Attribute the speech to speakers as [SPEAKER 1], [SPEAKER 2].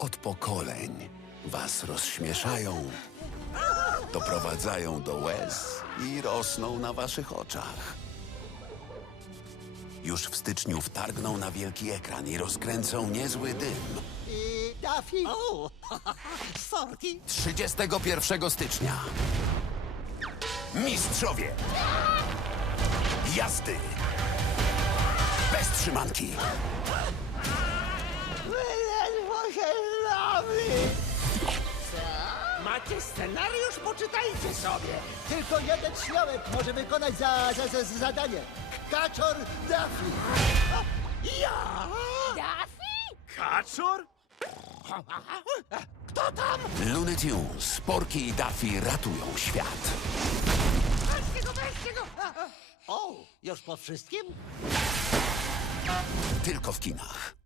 [SPEAKER 1] od pokoleń was rozśmieszają, doprowadzają do łez i rosną na waszych oczach. Już w styczniu wtargną na wielki ekran i rozkręcą niezły dym.
[SPEAKER 2] I Daffy?
[SPEAKER 3] O, sorki.
[SPEAKER 1] 31 stycznia. Mistrzowie! Jazdy! Bez trzymanki!
[SPEAKER 2] Ledwo się znamy!
[SPEAKER 3] Macie scenariusz? Poczytajcie sobie.
[SPEAKER 2] Tylko jeden śmiałek może wykonać zadanie. Kaczor Daffy!
[SPEAKER 3] Ja?
[SPEAKER 4] Daffy?
[SPEAKER 3] Kaczor? Kto tam?
[SPEAKER 1] Looney Tunes, Porky i Daffy ratują świat.
[SPEAKER 3] Weźcie go!
[SPEAKER 2] O, już po wszystkim?
[SPEAKER 1] Tylko w kinach.